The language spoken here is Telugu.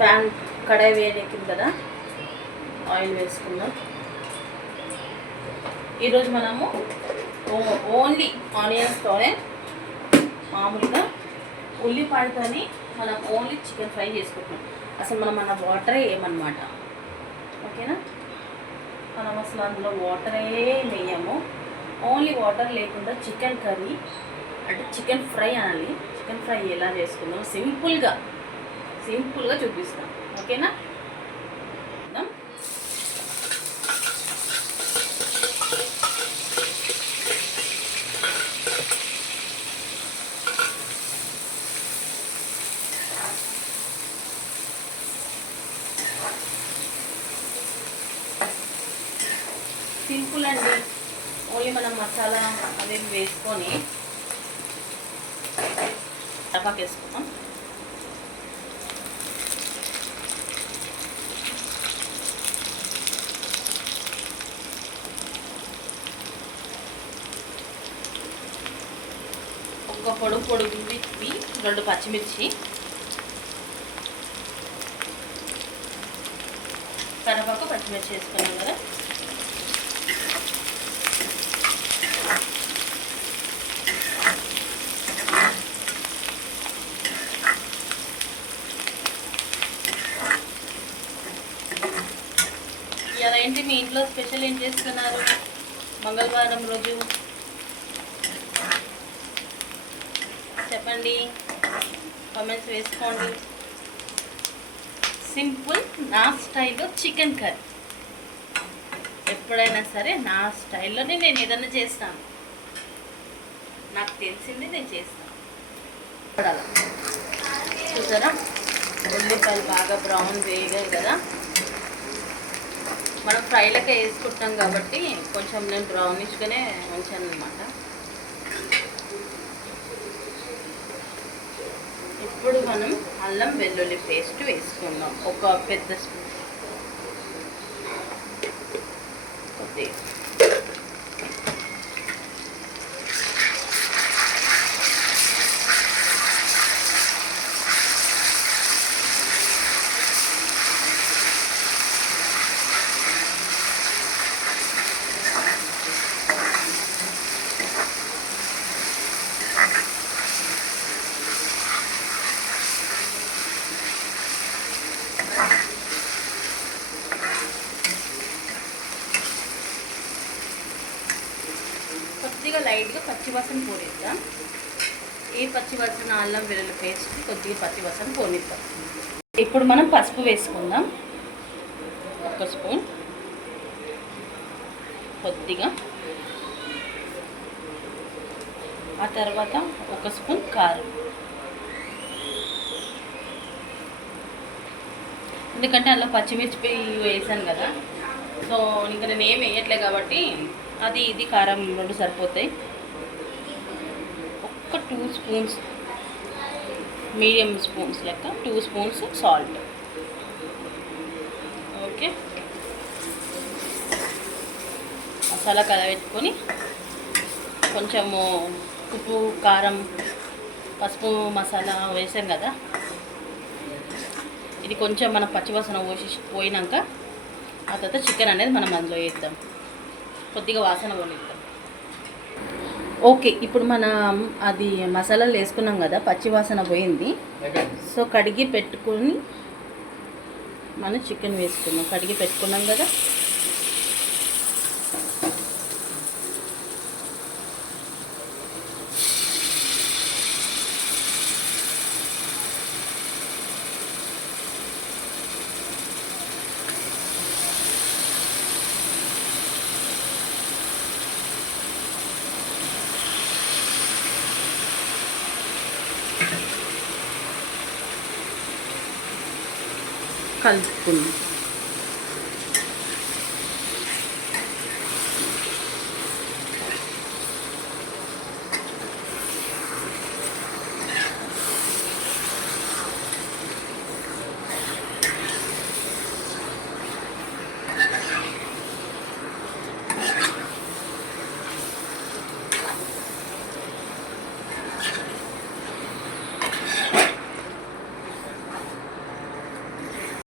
ప్యాన్ కడాయి వేడెక్కింది కదా, ఆయిల్ వేసుకుందాం. ఈరోజు మనము ఓన్లీ ఆనియన్స్తోనే, మామూలుగా ఉల్లిపాయతోని మనం ఓన్లీ చికెన్ ఫ్రై చేసుకుంటున్నాం. అసలు మనం మన వాటరే ఏమన్నమాట, ఓకేనా? మనం అసలు అందులో వాటరే వేయము. ఓన్లీ వాటర్ లేకుండా చికెన్ కర్రీ అంటే చికెన్ ఫ్రై అనాలి. చికెన్ ఫ్రై ఎలా చేసుకుందాం సింపుల్గా చూపిస్తాం, ఓకేనా? సింపుల్ అండి. ఓన్లీ మనం మసాలా అవి వేసుకొని టపాకు వేసుకుందాం. ఒక పొడుగు 2 పచ్చిమిర్చి, కరివేపాకు, పచ్చిమిర్చి వేసుకున్నాం కదా. ఏంటి మీ ఇంట్లో స్పెషల్ ఏం చేస్తున్నారు మంగళవారం రోజు? చెప్పండి, కామెంట్స్ వేసుకోండి. సింపుల్ నా స్టైల్లో చికెన్ కర్రీ. ఎప్పుడైనా సరే నా స్టైల్లోనే నేను ఏదైనా చేస్తాను. నాకు తెలిసింది నేను చేస్తాను. చూసారా, ఉల్లిపాయలు బాగా బ్రౌన్ వేగాయి కదా. మనం ఫ్రైలకే వేసుకుంటాం కాబట్టి కొంచెం నేను బ్రౌనిష్గానే ఉంచాను అనమాట. ఇప్పుడు మనం అల్లం వెల్లుల్లి పేస్ట్ వేసుకుందాం. ఒక పెద్ద స్పూన్ కొద్దిగా. కొద్దిగా లైట్గా పచ్చివాసన పోనిద్దాం. ఈ పచ్చివాసన అల్లం వెల్లుల్లి పేస్ట్ కొద్దిగా పచ్చివాసన పోనిద్దాం. ఇప్పుడు మనం పసుపు వేసుకుందాం. 1 స్పూన్, కొద్దిగా. ఆ తర్వాత 1 స్పూన్ కారం. ఎందుకంటే అందులో పచ్చిమిర్చి వేసాను కదా, సో ఇంకా నేను ఏం వేయట్లేదు కాబట్టి అది ఇది కారం 2 సరిపోతాయి. ఒక 2 స్పూన్స్, మీడియం స్పూన్స్ లెక్క 2 స్పూన్స్ సాల్ట్. ఓకే, మసాలా కలబెట్టుకొని కొంచెము ఉప్పు, కారం, పసుపు, మసాలా వేసాం కదా. ఇది కొంచెం మన పచ్చివాసన పోయినాక ఆ తర్వాత చికెన్ అనేది మనం అందులో వేద్దాం. కొద్దిగా వాసన పోనిద్దాం. ఓకే, ఇప్పుడు మనం అది మసాలాలు వేసుకున్నాం కదా, పచ్చి వాసన పోయింది. సో కడిగి పెట్టుకొని మనం చికెన్ వేసుకున్నాం. కడిగి పెట్టుకున్నాం కదా. కలుపుకుందాం.